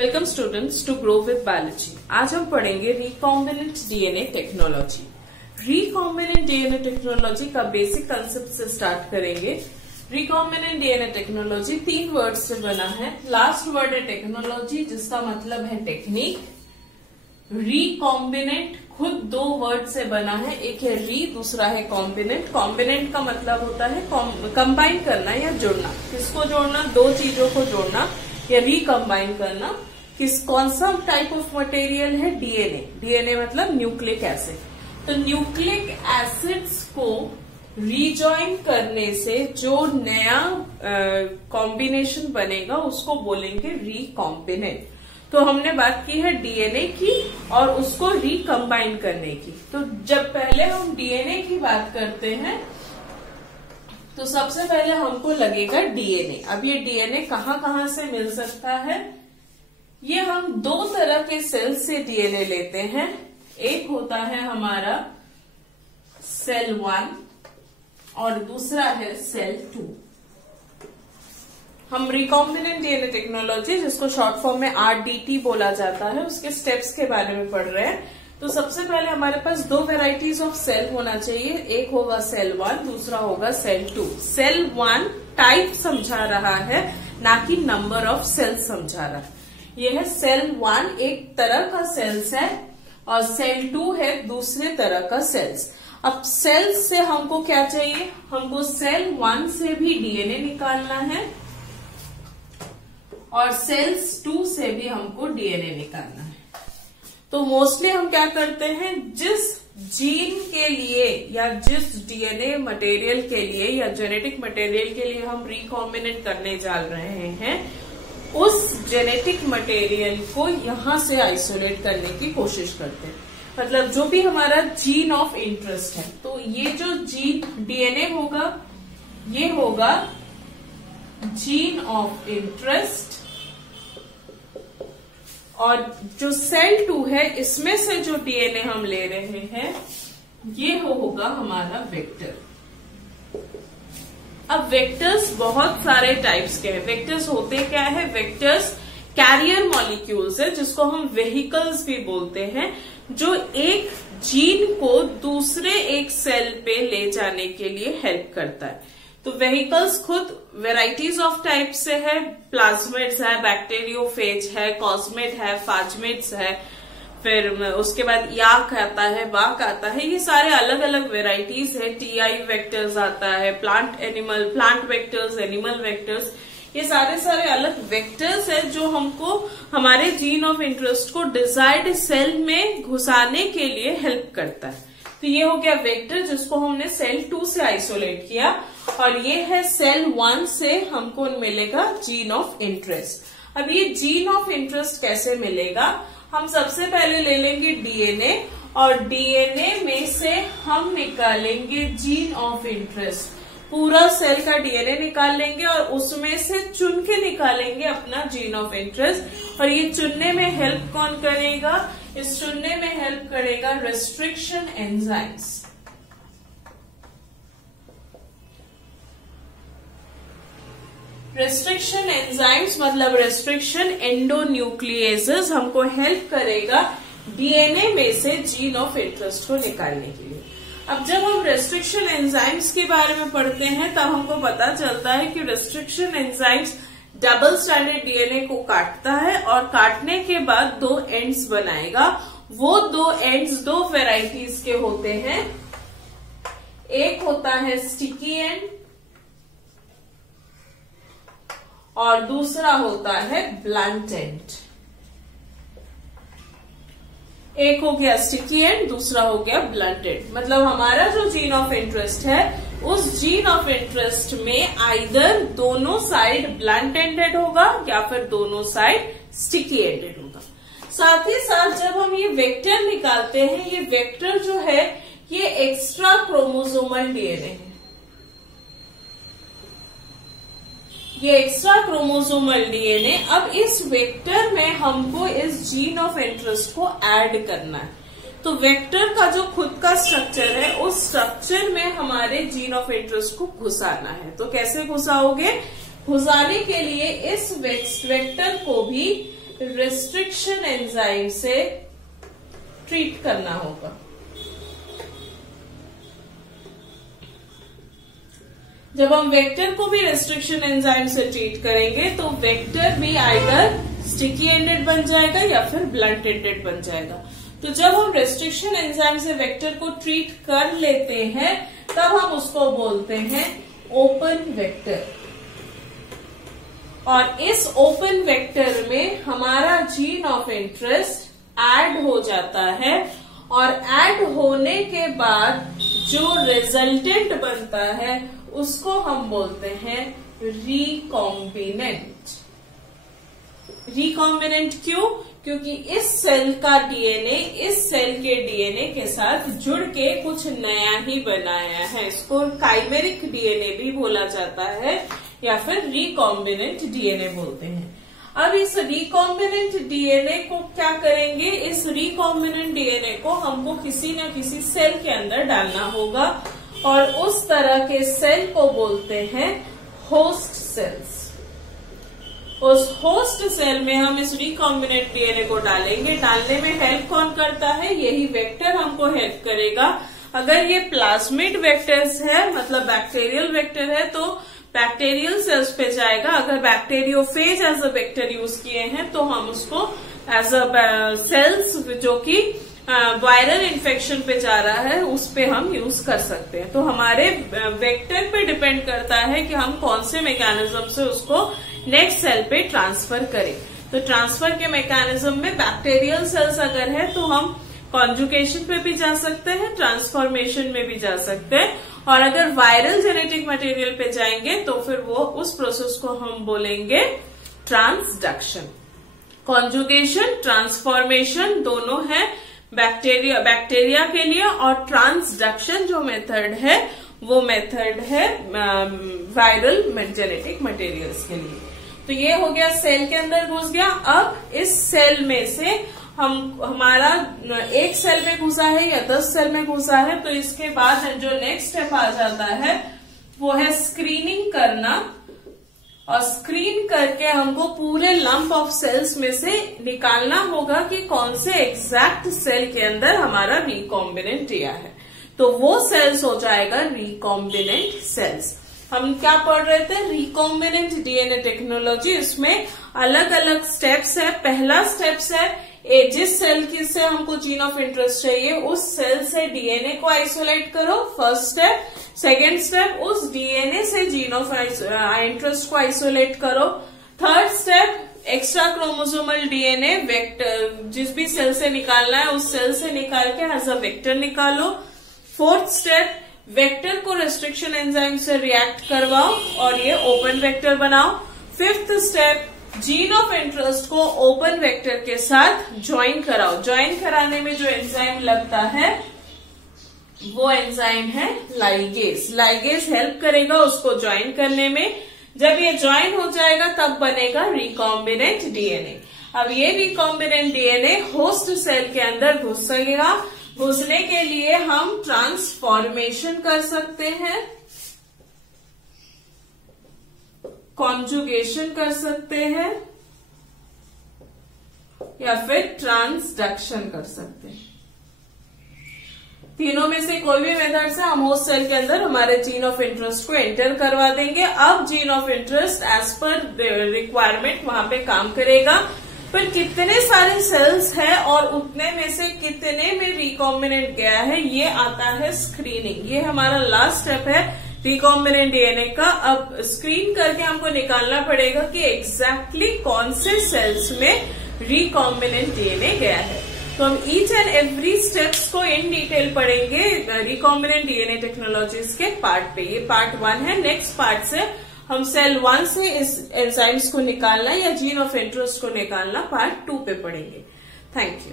Welcome students to grow with biology. आज हम पढ़ेंगे recombinant DNA technology. Recombinant DNA technology का बेसिक कंसेप्ट से स्टार्ट करेंगे। रिकॉम्बिनेंट डीएनए टेक्नोलॉजी 3 वर्ड से बना है। लास्ट वर्ड है टेक्नोलॉजी, जिसका मतलब है टेक्निक। रिकॉम्बिनेंट खुद 2 वर्ड से बना है, एक है री, दूसरा है कॉम्बिनेंट। कॉम्बिनेंट का मतलब होता है कंबाइन करना या जोड़ना। किसको जोड़ना? 2 चीजों को जोड़ना या रिकम्बाइन करना। कौन सा टाइप ऑफ मटेरियल है? डीएनए। डीएनए मतलब न्यूक्लिक एसिड। तो न्यूक्लिक एसिड्स को रीजॉइन करने से जो नया कॉम्बिनेशन बनेगा उसको बोलेंगे रिकॉम्बिनेंट। तो हमने बात की है डीएनए की और उसको रिकम्बाइन करने की। तो जब पहले हम डीएनए की बात करते हैं तो सबसे पहले हमको लगेगा डीएनए। अब ये डीएनए कहाँ से मिल सकता है? ये हम 2 तरह के सेल से डीएनए लेते हैं। एक होता है हमारा सेल 1 और दूसरा है सेल 2। हम रिकॉम्बिनेंट डीएनए टेक्नोलॉजी, जिसको शॉर्ट फॉर्म में आरडीटी बोला जाता है, उसके स्टेप्स के बारे में पढ़ रहे हैं। तो सबसे पहले हमारे पास 2 वेराइटीज ऑफ सेल होना चाहिए। एक होगा सेल 1, दूसरा होगा सेल 2। सेल 1 टाइप समझा रहा है, ना कि नंबर ऑफ सेल्स समझा रहा है। यह है सेल 1 एक तरह का सेल्स है और सेल 2 है दूसरे तरह का सेल्स। अब सेल्स से हमको क्या चाहिए? हमको सेल 1 से भी डीएनए निकालना है और सेल्स 2 से भी हमको डीएनए निकालना है। तो मोस्टली हम क्या करते हैं, जिस जीन के लिए या जिस डीएनए मटेरियल के लिए या जेनेटिक मटेरियल के लिए हम रिकॉम्बिनेंट करने जा रहे हैं, उस जेनेटिक मटेरियल को यहां से आइसोलेट करने की कोशिश करते हैं। मतलब जो भी हमारा जीन ऑफ इंटरेस्ट है, तो ये जो जीन डीएनए होगा, ये होगा जीन ऑफ इंटरेस्ट। और जो सेल 2 है, इसमें से जो डीएनए हम ले रहे हैं, ये होगा हमारा वेक्टर। अब वेक्टर्स बहुत सारे टाइप्स के हैं। वेक्टर्स होते क्या है? वेक्टर्स कैरियर मॉलिक्यूल्स है, जिसको हम वेहिकल्स भी बोलते हैं, जो एक जीन को दूसरे एक सेल पे ले जाने के लिए हेल्प करता है। तो वेहिकल्स खुद वेराइटीज ऑफ टाइप से है। प्लाज्मिड्स है, बैक्टीरियोफेज है, कॉस्मेट है, फाजमिड्स है, फिर उसके बाद याक आता है, वाक आता है। ये सारे अलग अलग वेराइटीज है। टीआई वेक्टर्स आता है, प्लांट वेक्टर्स, एनिमल वेक्टर्स। ये सारे अलग वेक्टर्स है जो हमको हमारे जीन ऑफ इंटरेस्ट को डिजायर्ड सेल में घुसाने के लिए हेल्प करता है। तो ये हो गया वेक्टर, जिसको हमने सेल 2 से आइसोलेट किया। और ये है सेल 1 से हमको मिलेगा जीन ऑफ इंटरेस्ट। अब ये जीन ऑफ इंटरेस्ट कैसे मिलेगा? हम सबसे पहले ले लेंगे डीएनए और डीएनए में से हम निकालेंगे जीन ऑफ इंटरेस्ट। पूरा सेल का डीएनए निकाल लेंगे और उसमें से चुन के निकालेंगे अपना जीन ऑफ इंटरेस्ट। और ये चुनने में हेल्प कौन करेगा? इस चुनने में हेल्प करेगा रेस्ट्रिक्शन एंजाइम्स। रेस्ट्रिक्शन एंजाइम्स मतलब रेस्ट्रिक्शन एंडोन्यूक्लिएजेस हमको हेल्प करेगा डीएनए में से जीन ऑफ इंटरेस्ट को निकालने के लिए। अब जब हम रेस्ट्रिक्शन एंजाइम्स के बारे में पढ़ते हैं, तब हमको पता चलता है कि restriction enzymes double stranded DNA को काटता है और काटने के बाद 2 एंड्स बनाएगा। वो 2 एंड्स 2 वेराइटीज के होते हैं। एक होता है स्टिकी एंड और दूसरा होता है ब्लंट एंड। एक हो गया स्टिकी एंड, दूसरा हो गया ब्लंट एंड। मतलब हमारा जो जीन ऑफ इंटरेस्ट है, उस जीन ऑफ इंटरेस्ट में आइदर दोनों साइड ब्लंट एंडेड होगा या फिर दोनों साइड स्टिकी एंडेड होगा। साथ ही साथ जब हम ये वेक्टर निकालते हैं, ये वेक्टर जो है ये एक्स्ट्रा क्रोमोसोमल डीएनए है। ये एक्स्ट्रा क्रोमोसोमल डीएनए, अब इस वेक्टर में हमको इस जीन ऑफ इंटरेस्ट को ऐड करना है। तो वेक्टर का जो खुद का स्ट्रक्चर है, उस स्ट्रक्चर में हमारे जीन ऑफ इंटरेस्ट को घुसाना है। तो कैसे घुसाओगे? घुसाने के लिए इस वेक्टर को भी रिस्ट्रिक्शन एंजाइम से ट्रीट करना होगा। जब हम वेक्टर को भी रिस्ट्रिक्शन एंजाइम से ट्रीट करेंगे तो वेक्टर भी आइदर स्टिकी एंडेड बन जाएगा या फिर ब्लंट एंडेड बन जाएगा। तो जब हम रिस्ट्रिक्शन एंजाइम से वेक्टर को ट्रीट कर लेते हैं तब हम उसको बोलते हैं ओपन वेक्टर। और इस ओपन वेक्टर में हमारा जीन ऑफ इंटरेस्ट ऐड हो जाता है और ऐड होने के बाद जो रिजल्टेंट बनता है उसको हम बोलते हैं रिकॉम्बिनेंट। रिकॉम्बिनेंट क्यों? क्योंकि इस सेल का डीएनए इस सेल के डीएनए के साथ जुड़ के कुछ नया ही बनाया है। इसको काइमेरिक डीएनए भी बोला जाता है या फिर रिकॉम्बिनेंट डीएनए बोलते हैं। अब इस रिकॉम्बिनेंट डीएनए को क्या करेंगे? इस रिकॉम्बिनेंट डीएनए को हमको किसी न किसी सेल के अंदर डालना होगा और उस तरह के सेल को बोलते हैं होस्ट सेल्स। उस होस्ट सेल में हम इस रिकॉम्बिनेंट डीएनए को डालेंगे। डालने में हेल्प कौन करता है? यही वेक्टर हमको हेल्प करेगा। अगर ये प्लाज्मिड वेक्टर्स है मतलब बैक्टीरियल वेक्टर है तो बैक्टीरियल सेल्स पे जाएगा। अगर bacteriophage as a vector use किए हैं तो हम उसको एज अ सेल्स जो कि वायरल इन्फेक्शन पे जा रहा है उस पे हम यूज कर सकते हैं। तो हमारे वेक्टर पे डिपेंड करता है कि हम कौन से मैकेनिज्म से उसको नेक्स्ट सेल पे ट्रांसफर करें। तो ट्रांसफर के मैकेनिज्म में बैक्टीरियल सेल्स अगर है तो हम कॉन्जुगेशन पे भी जा सकते हैं, ट्रांसफॉर्मेशन में भी जा सकते हैं। और अगर वायरल जेनेटिक मटेरियल पे जाएंगे तो फिर वो उस प्रोसेस को हम बोलेंगे ट्रांसडक्शन। कॉन्जुगेशन, ट्रांसफॉर्मेशन दोनों है बैक्टीरिया के लिए और ट्रांसडक्शन जो मेथड है वो मेथड है वायरल जेनेटिक मटेरियल्स के लिए। तो ये हो गया सेल के अंदर घुस गया। अब इस सेल में से हमारा एक सेल में घुसा है या 10 सेल में घुसा है तो इसके बाद जो नेक्स्ट स्टेप आ जाता है वो है स्क्रीनिंग करना। और स्क्रीन करके हमको पूरे लंप ऑफ सेल्स में से निकालना होगा कि कौन से एग्जैक्ट सेल के अंदर हमारा रिकॉम्बिनेंट दिया है। तो वो सेल्स हो जाएगा रिकॉम्बिनेंट सेल्स। हम क्या पढ़ रहे थे? Recombinant DNA technology. इसमें अलग अलग स्टेप्स है। पहला स्टेप्स है जिस सेल की से हमको जीन ऑफ इंटरेस्ट चाहिए उस सेल से डीएनए को आइसोलेट करो, फर्स्ट स्टेप। सेकेंड स्टेप उस डीएनए से जीन ऑफ इंटरेस्ट को आइसोलेट करो। Third step extra chromosomal DNA vector जिस भी सेल से निकालना है उस सेल से निकाल के एज अ वेक्टर निकालो। फोर्थ स्टेप वेक्टर को रेस्ट्रिक्शन एंजाइम से रिएक्ट करवाओ और ये ओपन वेक्टर बनाओ। Fifth step gene of interest को ओपन वेक्टर के साथ ज्वाइन कराओ। ज्वाइन कराने में जो एंजाइम लगता है वो एंजाइम है लाइगेज। लाइगेज हेल्प करेगा उसको ज्वाइन करने में। जब ये ज्वाइन हो जाएगा तब बनेगा रिकॉम्बिनेंट डीएनए। अब ये रिकॉम्बिनेंट डीएनए होस्ट सेल के अंदर घुसेगा। घुसने के लिए हम ट्रांसफॉर्मेशन कर सकते हैं, कॉन्जुगेशन कर सकते हैं या फिर ट्रांसडक्शन कर सकते हैं। तीनों में से कोई भी मेथड से हम होस्ट सेल के अंदर हमारे जीन ऑफ इंटरेस्ट को एंटर करवा देंगे। अब जीन ऑफ इंटरेस्ट एज पर रिक्वायरमेंट वहां पे काम करेगा। पर कितने सारे सेल्स हैं और उतने में से कितने में रिकॉम्बिनेंट गया है ये आता है स्क्रीनिंग। ये हमारा लास्ट स्टेप है रिकॉम्बिनेंट डीएनए का। अब स्क्रीन करके हमको निकालना पड़ेगा कि एग्जैक्टली कौन से सेल्स में रिकॉम्बिनेंट डीएनए गया है। तो हम ईच एंड एवरी स्टेप्स को इन डिटेल पढ़ेंगे रिकॉम्बिनेंट डीएनए टेक्नोलॉजीज के पार्ट पे। ये पार्ट 1 है। नेक्स्ट पार्ट से हम सेल 1 से इस एंजाइम्स को निकालना या जीन ऑफ इंटरेस्ट को निकालना पार्ट 2 पे पढ़ेंगे। Thank you.